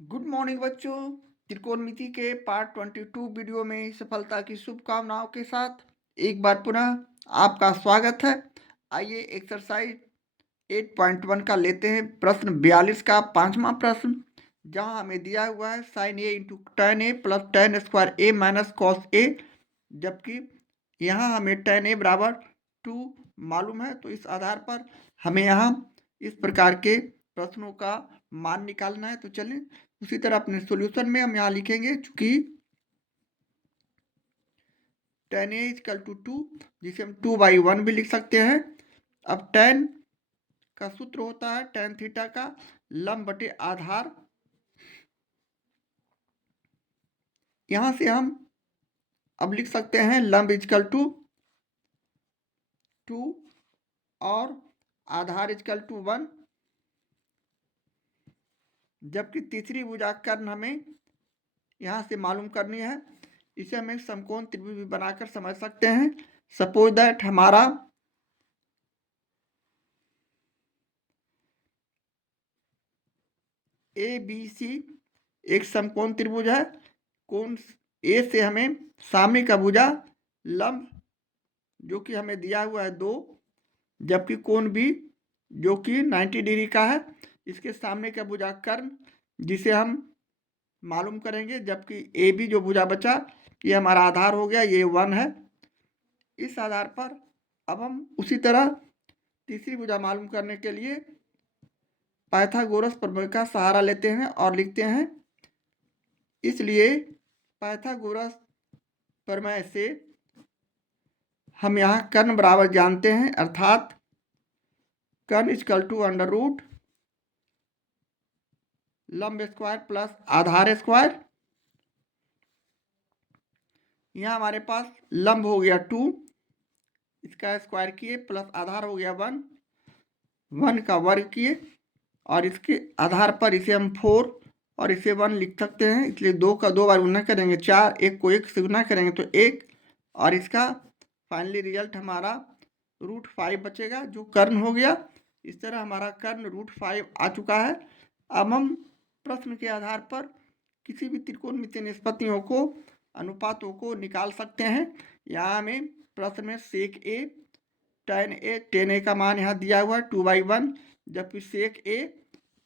Good morning बच्चों। त्रिकोणमिति के part 22 video में सफलता की शुभकामनाओं के साथ एक बार पुनः आपका स्वागत है। आइए एक्सरसाइज 8.1 का लेते हैं प्रश्न 42 का पांचवा प्रश्न, जहां हमें दिया हुआ है sign A into ten A plus ten square A minus cos A, जबकि यहाँ हमें टेन ए बराबर 2 मालूम है। तो इस आधार पर हमें यहाँ इस प्रकार के प्रश्नों का मान निकालना है। तो चलिए उसी तरह अपने सॉल्यूशन में हम यहाँ लिखेंगे, चूंकि टेन ए इजकल टू 2, जिसे हम 2/1 भी लिख सकते हैं। अब टेन का सूत्र होता है टेन थीटा का लंब बटे आधार। यहां से हम अब लिख सकते हैं लंब इजकल टू 2 और आधार इजकल टू 1, जबकि तीसरी भुजा कर्ण हमें यहाँ से मालूम करनी है। इसे हम एक समकोण त्रिभुज भी बनाकर समझ सकते हैं। सपोज दैट हमारा ए बी सी एक समकोण त्रिभुज है। कोण ए से हमें सामने का भुजा लंब जो कि हमें दिया हुआ है 2, जबकि कोण बी जो कि 90 डिग्री का है, इसके सामने का भुजा कर्ण जिसे हम मालूम करेंगे। जबकि ए बी जो भुजा बचा ये हमारा आधार हो गया, ये 1 है। इस आधार पर अब हम उसी तरह तीसरी भुजा मालूम करने के लिए पाइथागोरस प्रमेय का सहारा लेते हैं और लिखते हैं। इसलिए पाइथागोरस प्रमेय से हम यहाँ कर्ण बराबर जानते हैं, अर्थात कर्ण इजकल टू अंडर रूट लंब स्क्वायर प्लस आधार स्क्वायर। यहाँ हमारे पास लंब हो गया 2, इसका स्क्वायर किए, प्लस आधार हो गया 1, 1 का वर्ग किए, और इसके आधार पर इसे हम 4 और इसे 1 लिख सकते हैं। इसलिए 2 का 2 बार गुना करेंगे 4, 1 को 1 से गुना करेंगे तो 1, और इसका फाइनली रिजल्ट हमारा √5 बचेगा जो कर्ण हो गया। इस तरह हमारा कर्ण √5 आ चुका है। अब हम प्रश्न के आधार पर किसी भी त्रिकोणमितीय निष्पत्तियों को अनुपातों को निकाल सकते हैं। यहाँ हमें प्रश्न में सेक ए टेन ए का मान यहाँ दिया हुआ है 2/1, जबकि सेक ए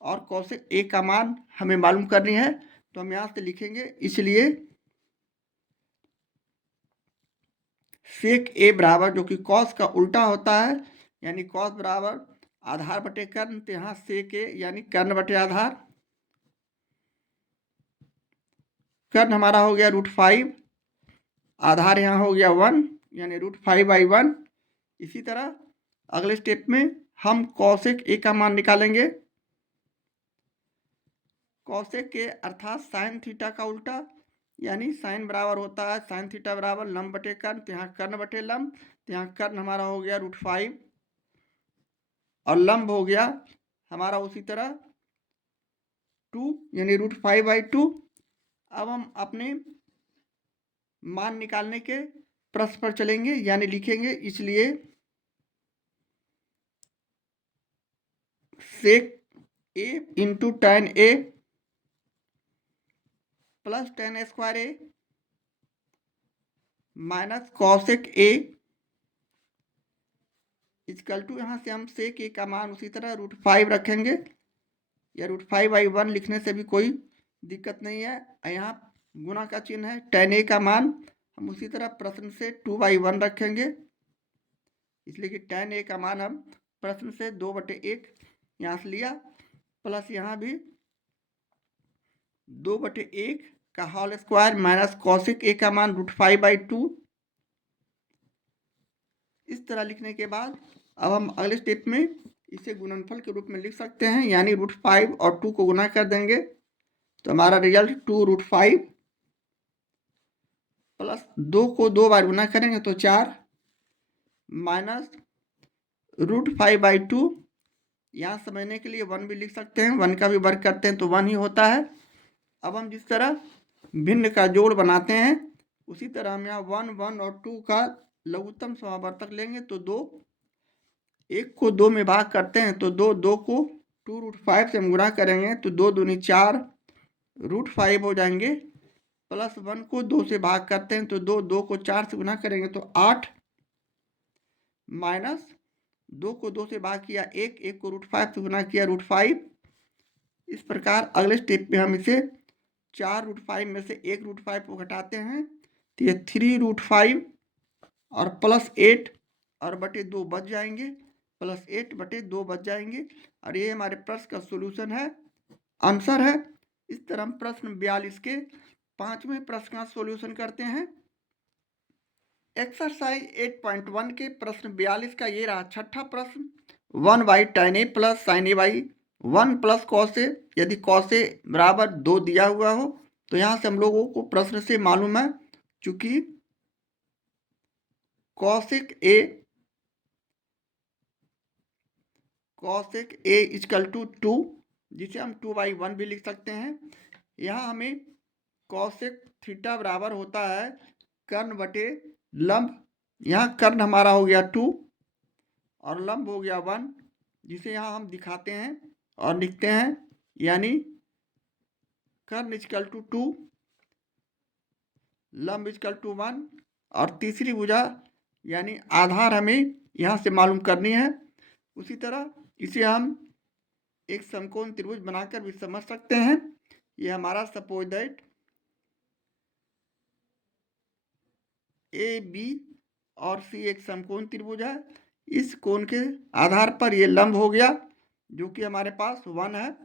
और कौशिक ए का मान हमें मालूम करनी है। तो हम यहाँ से लिखेंगे, इसलिए सेक ए बराबर, जो कि कॉस का उल्टा होता है, यानी कॉस बराबर आधार बटे कर्ण, तो यहाँ सेक ए यानी कर्ण बटे आधार। कर्ण हमारा हो गया √5, आधार यहाँ हो गया 1 यानी √5/1। इसी तरह अगले स्टेप में हम कौशिक ए का मान निकालेंगे। कौशिक के अर्थात साइन थीटा का उल्टा, यानी साइन बराबर होता है साइन थीटा बराबर लंब बटे कर्ण, तो यहाँ कर्ण बटे लंब, तो यहाँ कर्ण हमारा हो गया √5 और लंब हो गया हमारा उसी तरह 2 यानी √5/2। अब हम अपने मान निकालने के प्रश्न पर चलेंगे, यानी लिखेंगे, इसलिए sec A into ten A plus ten square A minus cosec A equal to, यहाँ से हम सेक ए का मान उसी तरह √5 रखेंगे, या √5/1 लिखने से भी कोई दिक्कत नहीं है। यहाँ गुना का चिन्ह है, टेन ए का मान हम उसी तरह प्रश्न से 2/1 रखेंगे, इसलिए कि टेन ए का मान हम प्रश्न से 2/1 यहाँ से लिया, प्लस यहाँ भी 2/1 का होल स्क्वायर माइनस कौशिक ए का मान √5/2। इस तरह लिखने के बाद अब हम अगले स्टेप में इसे गुणनफल के रूप में लिख सकते हैं, यानी √5 और 2 को गुना कर देंगे तो हमारा रिजल्ट 2√5 प्लस 2 को 2 बार गुना करेंगे तो 4 माइनस √5/2। यहाँ समझने के लिए 1 भी लिख सकते हैं, 1 का भी वर्ग करते हैं तो 1 ही होता है। अब हम जिस तरह भिन्न का जोड़ बनाते हैं उसी तरह हम यहाँ 1, 1 और 2 का लघुत्तम समावर्तक लेंगे, तो 2, 1 को 2 में भाग करते हैं तो 2, 2 को 2√5 से हम गुणा करेंगे तो 2 दूनी 4 √5 हो जाएंगे, प्लस 1 को 2 से भाग करते हैं तो 2 को 4 से गुना करेंगे तो 8, माइनस 2 को 2 से भाग किया 1 को √5 से गुना किया √5। इस प्रकार अगले स्टेप में हम इसे 4 √5 में से 1 √5 को घटाते हैं तो ये 3 √5 और प्लस 8 और बटे 2 बच जाएंगे, प्लस 8 बटे 2 बच जाएंगे, और ये हमारे प्रश्न का सोल्यूशन है, आंसर है। इस तरह हम प्रश्न 42 के 5वें प्रश्न का सोल्यूशन करते हैं। एक्सरसाइज 8.1 के प्रश्न 42 का ये रहा छठा प्रश्न। 1/tan a plus sin a by 1 plus cos a, यदि cos a बराबर 2 दिया हुआ हो तो यहाँ से हम लोगों को प्रश्न से मालूम है, चूंकि cosec a इक्वल टू 2, जिसे हम 2/1 भी लिख सकते हैं। यहाँ हमें cosec थीटा बराबर होता है कर्ण बटे लंब। यहाँ कर्ण हमारा हो गया 2 और लंब हो गया 1, जिसे यहाँ हम दिखाते हैं और लिखते हैं, यानी कर्ण इक्वल टू 2, लंब इक्वल टू 1, और तीसरी भुजा यानी आधार हमें यहाँ से मालूम करनी है। उसी तरह इसे हम एक समकोण त्रिभुज बनाकर भी समझ सकते हैं। ये हमारा सपोज दैट AB और C एक समकोण त्रिभुज है। इस कोण के आधार पर ये लंब हो गया जो कि हमारे पास 1 है,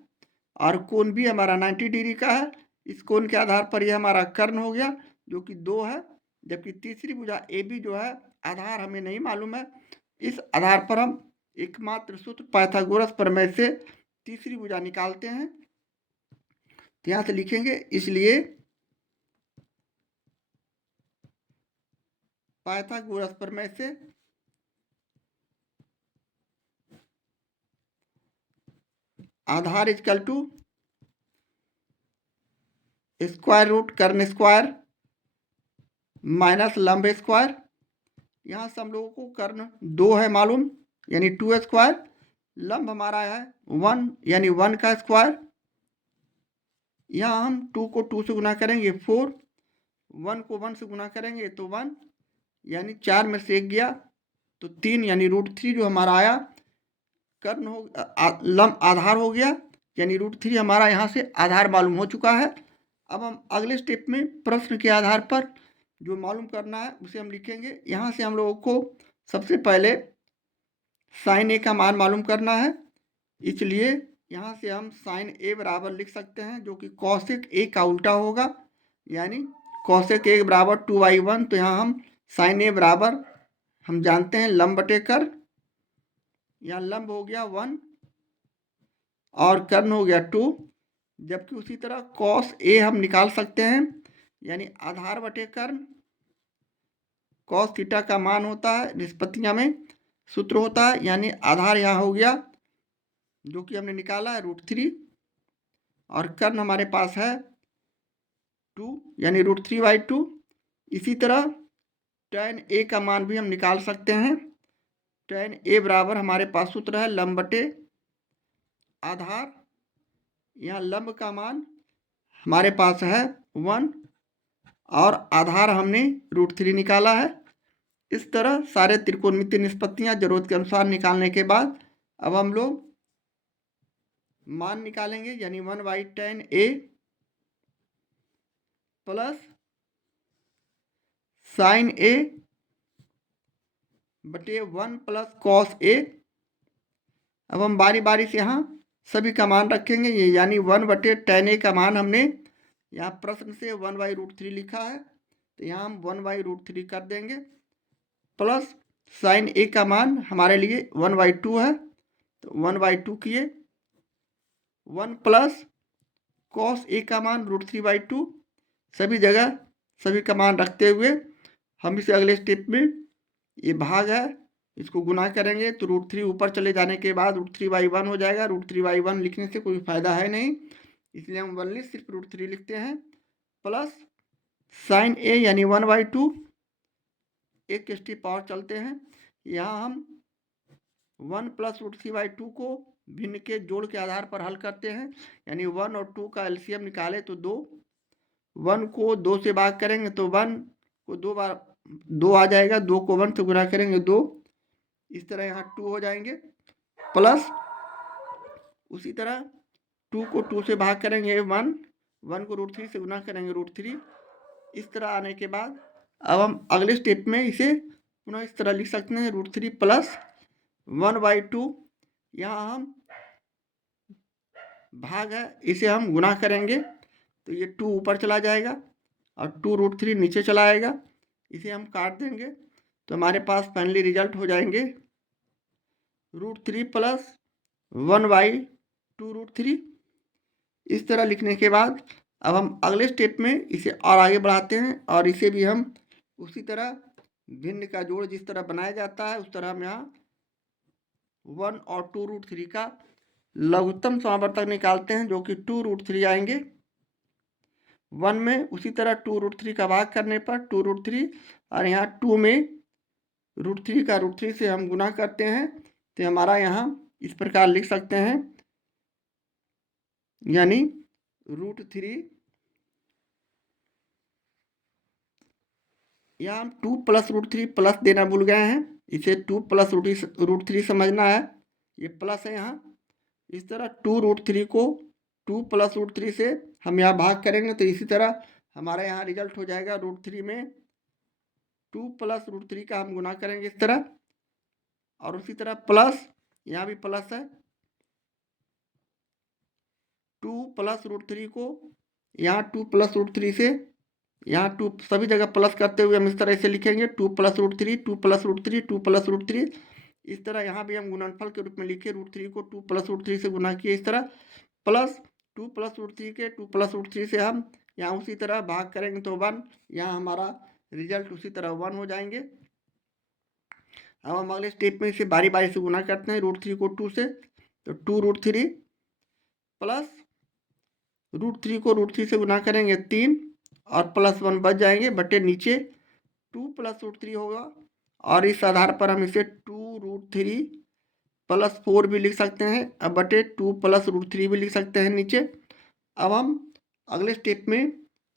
और कोण भी हमारा 90 डिग्री का है। इस कोण के आधार पर ये हमारा कर्ण हो गया जो कि 2 है, जबकि तीसरी भुजा AB जो है आधार हमें नहीं मालूम है। इस आधार पर हम एकमात्र सूत्र पाइथागोरस प्रमेय से तीसरी भुजा निकालते हैं। तो यहाँ से लिखेंगे, इसलिए पाइथागोरस प्रमेय से आधार इक्वल टू स्क्वायर रूट कर्ण स्क्वायर माइनस लंब स्क्वायर। यहाँ से हम लोगों को कर्ण 2 है मालूम, यानी 2 स्क्वायर, लंब हमारा है 1 यानी 1 का स्क्वायर। यहाँ हम 2 को 2 से गुना करेंगे 4, 1 को 1 से गुना करेंगे तो 1, यानी 4 में से 1 गया तो 3, यानी √3 जो हमारा आया कर्ण हो लंब आधार हो गया, यानी √3 हमारा यहाँ से आधार मालूम हो चुका है। अब हम अगले स्टेप में प्रश्न के आधार पर जो मालूम करना है उसे हम लिखेंगे। यहाँ से हम लोगों को सबसे पहले sin a का मान मालूम करना है, इसलिए यहाँ से हम sin a बराबर लिख सकते हैं जो कि cosec a का उल्टा होगा, यानी cosec a बराबर 2/1। तो यहाँ हम sin a बराबर हम जानते हैं लंब बटे कर्ण, यहाँ लंब हो गया 1 और कर्ण हो गया 2, जबकि उसी तरह cos a हम निकाल सकते हैं, यानी आधार बटे कर्ण। cos थीटा का मान होता है निष्पत्तियां में सूत्र होता है, यानी आधार यहाँ हो गया जो कि हमने निकाला है √3, और कर्ण हमारे पास है 2 यानी √3/2। इसी तरह tan a का मान भी हम निकाल सकते हैं। tan a बराबर हमारे पास सूत्र है लंब बटे आधार, यहाँ लंब का मान हमारे पास है 1 और आधार हमने √3 निकाला है। इस तरह सारे त्रिकोणमितीय निष्पत्तियां जरूरत के अनुसार निकालने के बाद अब हम लोग मान निकालेंगे, यानी 1/tan a plus sin a बटे 1 प्लस cos a। अब हम बारी बारी से यहाँ सभी का मान रखेंगे, ये यानी 1/tan a का मान हमने यहाँ प्रश्न से 1/√3 लिखा है, तो यहाँ हम 1/√3 कर देंगे, प्लस sin a का मान हमारे लिए 1/2 है तो 1/2 किए, 1 प्लस cos a का मान √3/2। सभी जगह सभी का मान रखते हुए हम इसे अगले स्टेप में, ये भाग है इसको गुना करेंगे तो √3 ऊपर चले जाने के बाद √3/1 हो जाएगा। √3/1 लिखने से कोई फायदा है नहीं, इसलिए हम ओनली सिर्फ √3 लिखते हैं, प्लस sin a यानी 1/2। एक स्टेप और चलते हैं, यहाँ हम 1 प्लस √3/2 को भिन्न के जोड़ के आधार पर हल करते हैं, यानी 1 और 2 का एलसीएम निकाले तो 2, 1 को 2 से भाग करेंगे तो 1 को 2 बार 2 आ जाएगा, 2 को 1 से गुणा करेंगे 2, इस तरह यहाँ 2 हो जाएंगे, प्लस उसी तरह 2 को 2 से भाग करेंगे 1, 1 को √3 से गुना करेंगे √3। इस तरह आने के बाद अब हम अगले स्टेप में इसे पुनः इस तरह लिख सकते हैं, √3 प्लस 1/2, यहाँ हम भाग है इसे हम गुना करेंगे तो ये 2 ऊपर चला जाएगा और 2√3 नीचे चला आएगा, इसे हम काट देंगे तो हमारे पास फाइनली रिजल्ट हो जाएंगे √3 प्लस 1/2√3। इस तरह लिखने के बाद अब हम अगले स्टेप में इसे और आगे बढ़ाते हैं और इसे भी हम उसी तरह भिन्न का जोड़ जिस तरह बनाया जाता है उस तरह हम यहाँ 1 और 2√3 का लघुत्तम समावर्तक निकालते हैं जो कि 2√3 आएंगे। 1 में उसी तरह 2√3 का भाग करने पर 2√3 और यहाँ 2 में √3 का √3 से हम गुना करते हैं तो हमारा यहाँ इस प्रकार लिख सकते हैं, यानी √3, यहाँ हम 2 प्लस √3 प्लस देना भूल गए हैं, इसे 2 प्लस √3 समझना है, ये प्लस है यहाँ। इस तरह 2√3 को 2 प्लस √3 से हम यहाँ भाग करेंगे तो इसी तरह हमारा यहाँ रिजल्ट हो जाएगा √3 में 2 प्लस √3 का हम गुना करेंगे इस तरह, और उसी तरह प्लस यहाँ भी प्लस है, 2 प्लस √3 को यहाँ 2 प्लस √3 से यहाँ 2 सभी जगह प्लस करते हुए हम इस तरह से लिखेंगे 2 प्लस √3, 2 प्लस √3, 2 प्लस √3। इस तरह यहाँ भी हम गुणनफल के रूप में लिखे √3 को 2 प्लस √3 से गुना किए इस तरह, प्लस 2 प्लस √3 के 2 प्लस √3 से हम यहाँ उसी तरह भाग करेंगे तो 1, यहाँ हमारा रिजल्ट उसी तरह 1 हो जाएंगे। अब हम अगले स्टेप में इसे बारी बारी से गुना करते हैं √3 को 2 से, तो 2√3 प्लस √3 को √3 से गुना करेंगे 3 और प्लस 1 बच जाएंगे बटे नीचे 2 प्लस √3 होगा, और इस आधार पर हम इसे 2√3 प्लस 4 भी लिख सकते हैं, अब बटे 2 प्लस √3 भी लिख सकते हैं नीचे। अब हम अगले स्टेप में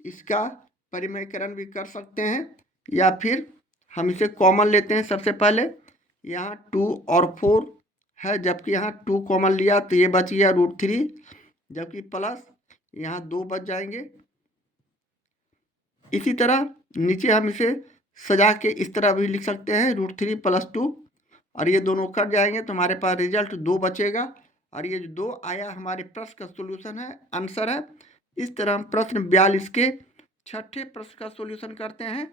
इसका परिमयकरण भी कर सकते हैं या फिर हम इसे कॉमन लेते हैं। सबसे पहले यहाँ 2 और 4 है, जबकि यहाँ 2 कॉमन लिया तो ये बच गया √3, जबकि प्लस यहाँ 2 बच जाएंगे। इसी तरह नीचे हम इसे सजा के इस तरह भी लिख सकते हैं √3 प्लस 2, और ये दोनों कट जाएंगे तो हमारे पास रिजल्ट 2 बचेगा, और ये जो 2 आया हमारे प्रश्न का सोल्यूशन है, आंसर है। इस तरह हम प्रश्न 42 के छठे प्रश्न का सोल्यूशन करते हैं।